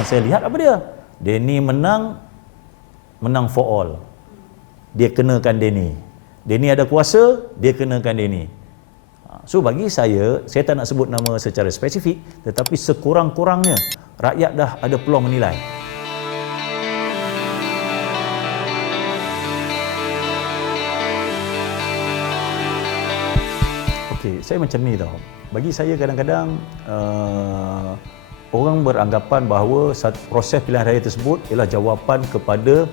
Yang saya lihat apa dia? Denny menang for all. Dia kenakan Denny. Denny ada kuasa, dia kenakan Denny. So bagi saya tak nak sebut nama secara spesifik, tetapi sekurang-kurangnya rakyat dah ada peluang menilai. Okey, saya macam ni tau. Bagi saya kadang-kadang orang beranggapan bahawa proses pilihan raya tersebut ialah jawapan kepada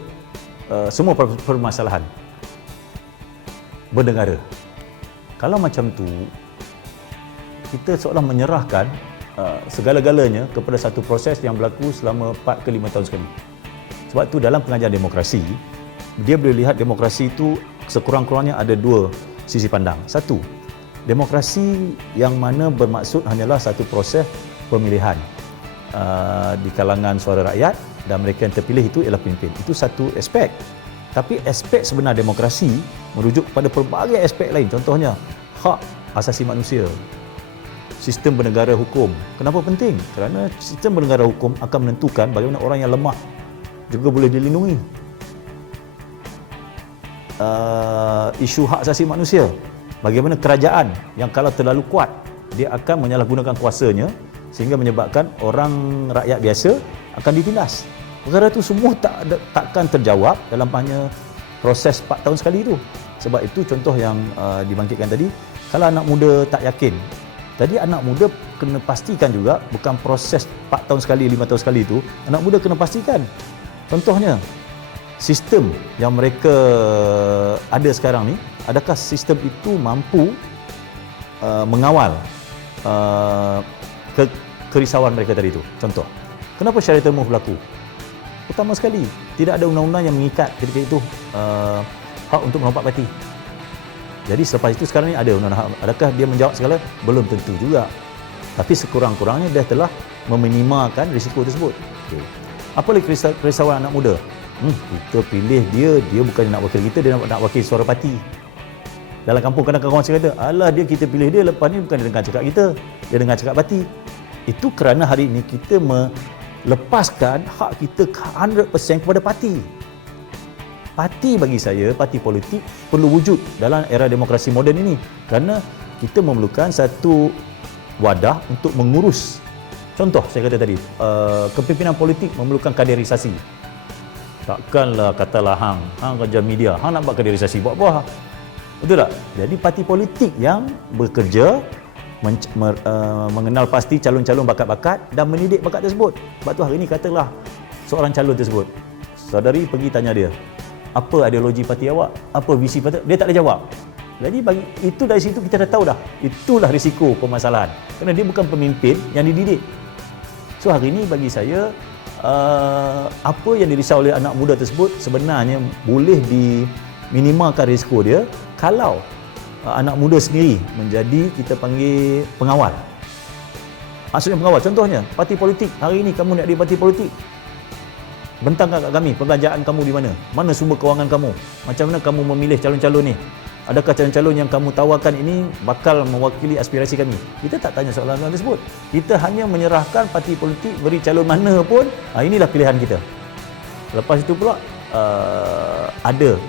semua permasalahan bernegara. Kalau macam tu, kita seolah menyerahkan segala-galanya kepada satu proses yang berlaku selama 4 ke 5 tahun sekali. Sebab tu dalam pengajaran demokrasi, dia boleh lihat demokrasi itu sekurang-kurangnya ada dua sisi pandang. Satu, demokrasi yang mana bermaksud hanyalah satu proses pemilihan di kalangan suara rakyat dan mereka yang terpilih itu ialah pemimpin. Itu satu aspek. Tapi aspek sebenar demokrasi merujuk kepada pelbagai aspek lain. Contohnya, hak asasi manusia, sistem bernegara hukum. Kenapa penting? Kerana sistem bernegara hukum akan menentukan bagaimana orang yang lemah juga boleh dilindungi. Isu hak asasi manusia, bagaimana kerajaan yang kalau terlalu kuat, dia akan menyalahgunakan kuasanya sehingga menyebabkan orang rakyat biasa akan ditindas. Perkara itu semua takkan terjawab dalam hanya proses 4 tahun sekali itu. Sebab itu contoh yang dibangkitkan tadi, kalau anak muda tak yakin, jadi anak muda kena pastikan juga, bukan proses 4 tahun sekali, 5 tahun sekali itu, anak muda kena pastikan. Contohnya, sistem yang mereka ada sekarang ni, adakah sistem itu mampu mengawal kerisauan mereka tadi itu? Contoh, kenapa syariah termuh berlaku? Pertama sekali, tidak ada undang-undang yang mengikat ketika itu hak untuk melompat parti. Jadi selepas itu sekarang ni ada undang-undang hak. Adakah dia menjawab segala? Belum tentu juga. Tapi sekurang-kurangnya dia telah meminimalkan risiko tersebut. Okay. Apa lagi kerisauan anak muda? Kita pilih dia bukan nak wakil kita, dia nak wakil suara parti. Dalam kampung kadang-kadang kawan saya kata, alah dia kita pilih dia, lepas ni bukan dia dengar cakap kita, dia dengar cakap parti. Itu kerana hari ini kita lepaskan hak kita 100% kepada parti. Parti bagi saya, parti politik perlu wujud dalam era demokrasi moden ini kerana kita memerlukan satu wadah untuk mengurus. Contoh saya kata tadi, kepimpinan politik memerlukan kaderisasi. Takkanlah katalah hang kerja media, hang nak buat kaderisasi, buat apa? Betul tak? Jadi parti politik yang bekerja mengenal pasti calon-calon bakat-bakat dan mendidik bakat tersebut. Sebab tu hari ini katalah seorang calon tersebut, saudari pergi tanya dia, apa ideologi parti awak? Apa visi parti? Dia tak ada jawab. Jadi itu dari situ kita dah tahu dah, itulah risiko permasalahan. Kerana dia bukan pemimpin yang dididik. So hari ini bagi saya, apa yang dirisau oleh anak muda tersebut sebenarnya boleh diminimalkan risiko dia kalau anak muda sendiri menjadi, kita panggil, pengawal. Maksudnya pengawal, contohnya parti politik, hari ini kamu nak di parti politik, bentangkan kat kami perbelanjaan kamu di mana, mana sumber kewangan kamu, macam mana kamu memilih calon-calon ni, adakah calon-calon yang kamu tawarkan ini bakal mewakili aspirasi kami. Kita tak tanya soalan-soalan tersebut, kita hanya menyerahkan parti politik beri calon mana pun, inilah pilihan kita. Lepas itu pula ada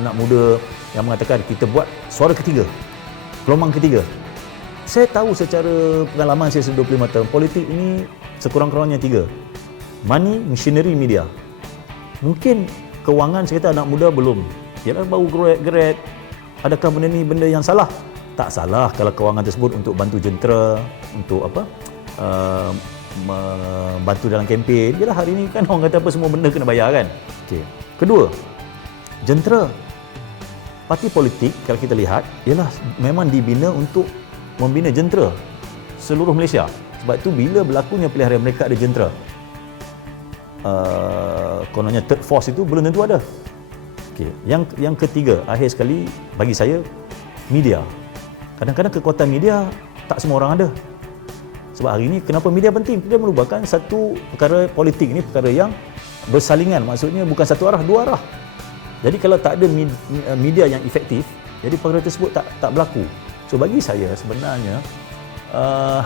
anak muda yang mengatakan kita buat suara ketiga, gelombang ketiga. Saya tahu secara pengalaman saya 25 tahun, politik ini sekurang-kurangnya 3. Money, machinery, media. Mungkin kewangan saya kata anak muda belum. Ialah baru grad. Adakah benda ni benda yang salah? Tak salah kalau kewangan tersebut untuk bantu jentera, untuk apa? Membantu dalam kempen. Yalah hari ni kan orang kata apa, semua benda kena bayar kan. Okey. Kedua, jentera. Parti politik kalau kita lihat ialah memang dibina untuk membina jentera seluruh Malaysia. Sebab itu bila berlakunya pilihan raya mereka ada jentera. Kononnya third force itu belum tentu ada. Okey, yang ketiga, akhir sekali bagi saya, media. Kadang-kadang kekuatan media tak semua orang ada. Sebab hari ini kenapa media penting? Dia merupakan satu perkara politik, ini perkara yang bersalingan, maksudnya bukan satu arah, dua arah. Jadi kalau tak ada media yang efektif, jadi perkara tersebut tak berlaku. So bagi saya sebenarnya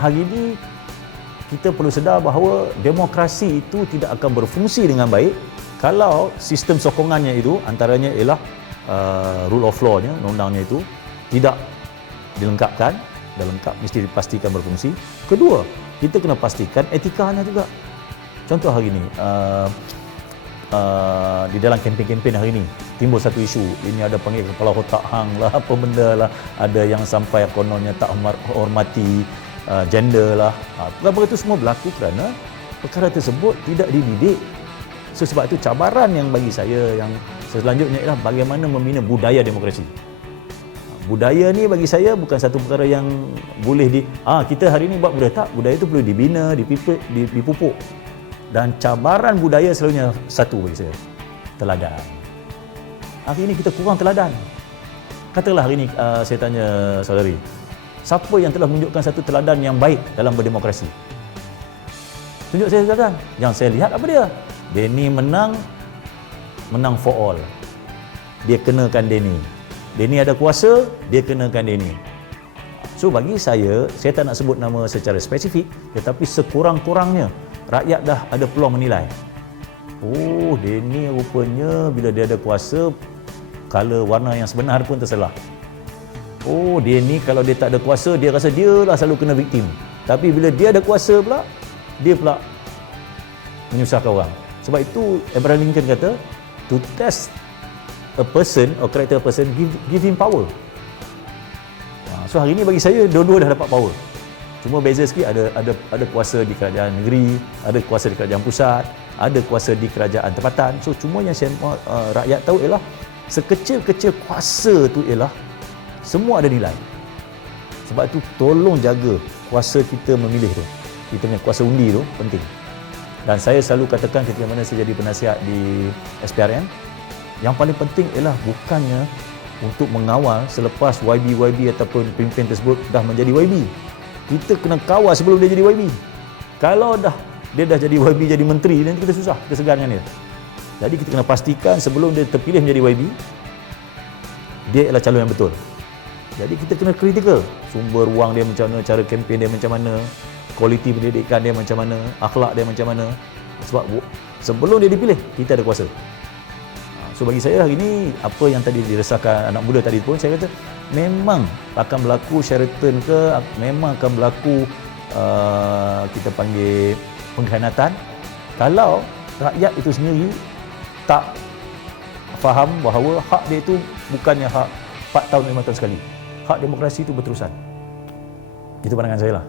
hari ini kita perlu sedar bahawa demokrasi itu tidak akan berfungsi dengan baik kalau sistem sokongannya itu antaranya ialah rule of law-nya, undang-undangnya itu tidak dilengkapkan, dah lengkap mesti dipastikan berfungsi. Kedua, kita kena pastikan etikanya juga. Contoh hari ini, di dalam kempen-kempen hari ini timbul satu isu, ini ada panggil kepala otak hang lah, apa benda lah, ada yang sampai kononnya tak hormati gender lah. Perkara itu semua berlaku kerana perkara tersebut tidak dididik. So, sebab itu cabaran yang bagi saya yang selanjutnya ialah bagaimana membina budaya demokrasi. Budaya ni bagi saya bukan satu perkara yang boleh kita hari ni buat budaya, tak. Budaya itu perlu dibina, dipupuk. Dan cabaran budaya selalunya satu bagi saya, teladan. Hari ini kita kurang teladan. Katakanlah hari ini saya tanya saudari, siapa yang telah menunjukkan satu teladan yang baik dalam berdemokrasi? Tunjuk saya teladan. Yang saya lihat apa dia? Denny menang for all. Dia kenakan Denny. Denny ada kuasa, dia kenakan Denny. So bagi saya tak nak sebut nama secara spesifik, tetapi sekurang-kurangnya rakyat dah ada peluang menilai. Oh, Denny rupanya bila dia ada kuasa, color warna yang sebenar pun terselah. Oh, Denny kalau dia tak ada kuasa, dia rasa dia lah selalu kena victim. Tapi bila dia ada kuasa pula, dia pula menyusahkan orang. Sebab itu Abraham Lincoln kata, to test a person or character a person, give him power. So hari ini bagi saya dua-dua dah dapat power. Cuma beza sikit, ada kuasa di kerajaan negeri, ada kuasa di kerajaan pusat, ada kuasa di kerajaan tempatan. So cuma yang saya rakyat tahu ialah sekecil-kecil kuasa tu ialah semua ada nilai. Sebab itu tolong jaga kuasa kita memilih tu. Kita punya kuasa undi tu penting. Dan saya selalu katakan ketika mana saya jadi penasihat di SPRM, yang paling penting ialah bukannya untuk mengawal selepas YB ataupun pemimpin tersebut dah menjadi YB. Kita kena kawal sebelum dia jadi YB. Kalau dia dah jadi YB, jadi menteri, nanti kita susah, kita segan dengan dia. Jadi kita kena pastikan sebelum dia terpilih menjadi YB, dia ialah calon yang betul. Jadi kita kena kritikal sumber wang dia macam mana, cara kempen dia macam mana, kualiti pendidikan dia macam mana, akhlak dia macam mana. Sebab sebelum dia dipilih, kita ada kuasa. So bagi saya hari ini, apa yang tadi diresahkan anak muda tadi pun, saya kata memang akan berlaku Sheraton ke, memang akan berlaku kita panggil pengkhianatan kalau rakyat itu sendiri tak faham bahawa hak dia itu bukannya hak 4 tahun 5 tahun sekali. Hak demokrasi itu berterusan. Itu pandangan saya lah.